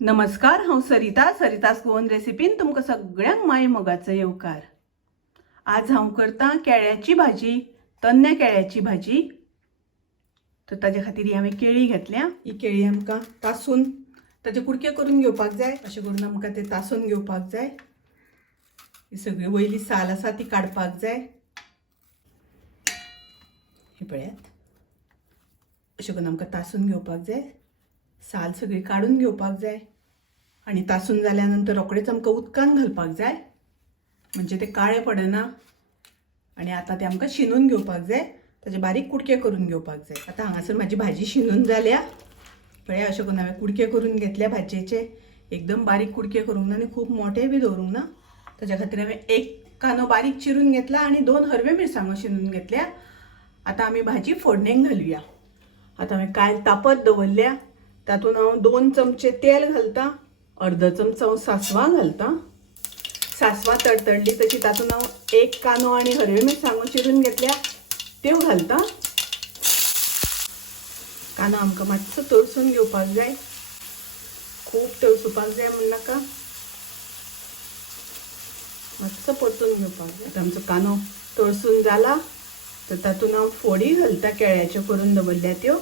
नमस्कार, हांव सरितास गोवन रेसिपीन तुमकां सगळ्यांक माय मोगाचो येवकार। आज हांव करता केळ्याची भाजी, तन्ने केळ्याची भाजी। तर ताजे खातीर हांवें केळी घेतल्या। ही केळी आमकां तासून ताजे कुडके करून घेवपाक जाय। अशें करून आमकां ते तासून घेवपाक जाय। ही सगळी वयली साल आसा ती काडपाक जाय। हे पळयात, अशें करून आमकां तासून घेवपाक जाय। साल सगळी काढून घेवपाक जाय आणि तासून जाल्या नंतर रोखडेच आमकां उदकान घालपाक जाय, म्हणजे ते काळे पडना। आणि आता ते आमकां शिनून घेवपाक जाय, ताजे बारीक कुडके करून घेवपाक जाय। आता हांगासर म्हाजी भाजी शिनून जाल्या। पळया, अशें करून हांवें कुडके करून घेतल्या भाजयेचे। एकदम बारीक कुडके करूंक ना आनी खूब मोठे बी दवरूंक ना। ताज्या खातीर हांवें एक कांदो बारीक चिरून घेतला आणि 2 हरवे मिरसांगो शिनून घेतल्या। आता आमी भाजी फोडणेक घालुया। आता हांवें कायल तापत दवरल्या। तातूंत हांव 2 चमचे तेल घालता, अर्धो चमचो हांव सासवां घालता। सासवां तडतडली तशी तातूंत हांव 1 कांदो आनी हरवे मिरसांगो चिरून घेतल्या त्यो घालता। कांदो आमकां मातसो तळसून घेवपाक जाय, खूब तळसुपाक जाय म्हण नाका, मातसो परतून घेवपाक जाय। आता आमचो कांदो तळसून जाला तर तातूंत हांव फोडी घालता केळ्याच्यो करून दवरल्या त्यो।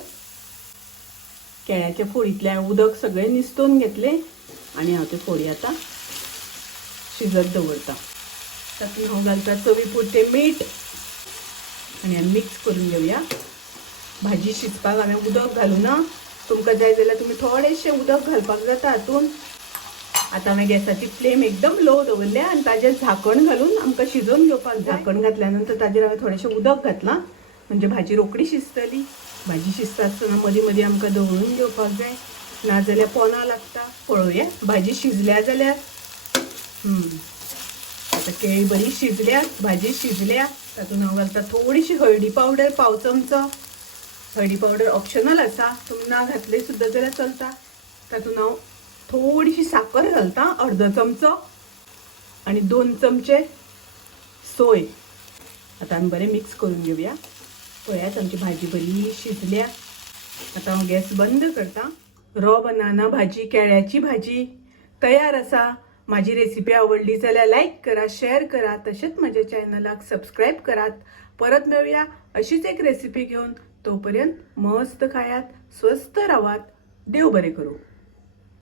केळ्याच्या फोडींतले हांवें उदक सगळें निसतून घेतले आणि हांव ते फोडी आता शिजत दवरता। तातूंत हांव घालता चवी पुरतें मीठ आणि मिक्स करून घेवया। भाजी शिजपाक हांवें उदक घालुना, तुमकां जाय जाल्यार तुमी थोडेशें उदक घालपाक जाता हातूंत। आता हांवें गॅसाची फ्लेम एकदम लो दवरल्या आनी ताजेर झाकण घालून आमकां शिजोवन घेवपाक जाय। झाकण घातल्या नंतर ताजेर हांवें थोडेशें उदक घातलां, म्हणजे भाजी रोखडी शिजतली। भाजी शिजता आसतना मदीं मदीं आमकां दवरून घेवपाक जाय, नाजाल्यार पोना लागता। पळोवया भाजी शिजल्या जाल्यार। आता केळी बरी शिजल्या, भाजी शिजल्या। तातूंत हांव घालता थोडीशी हळदी पावडर, पाव चमचो। हळदी पावडर ऑप्शनल आसा, तुमी ना घातली सुद्दां जाल्यार चलता। तातूंत हांव थोडीशी साखर घालता, अर्धो चमचो, आनी 2 चमचे सोय। आता आमी बरें मिक्स करून घेवया। पळयात, आमची भाजी बरी शिजल्या। आता हांव गॅस बंद करता। रॉ बनाना भाजी, केळ्याची भाजी तयार आसा। माझी रेसिपी आवडली जाल्यार लाईक करा, शेअर करा, तशेंच माझ्या चॅनलाक सबस्क्राईब करात। परत मेळुया अशीच एक रेसिपी घेऊन। तोपर्यंत मस्त खायात, स्वस्त रावात, देव बरें करूं।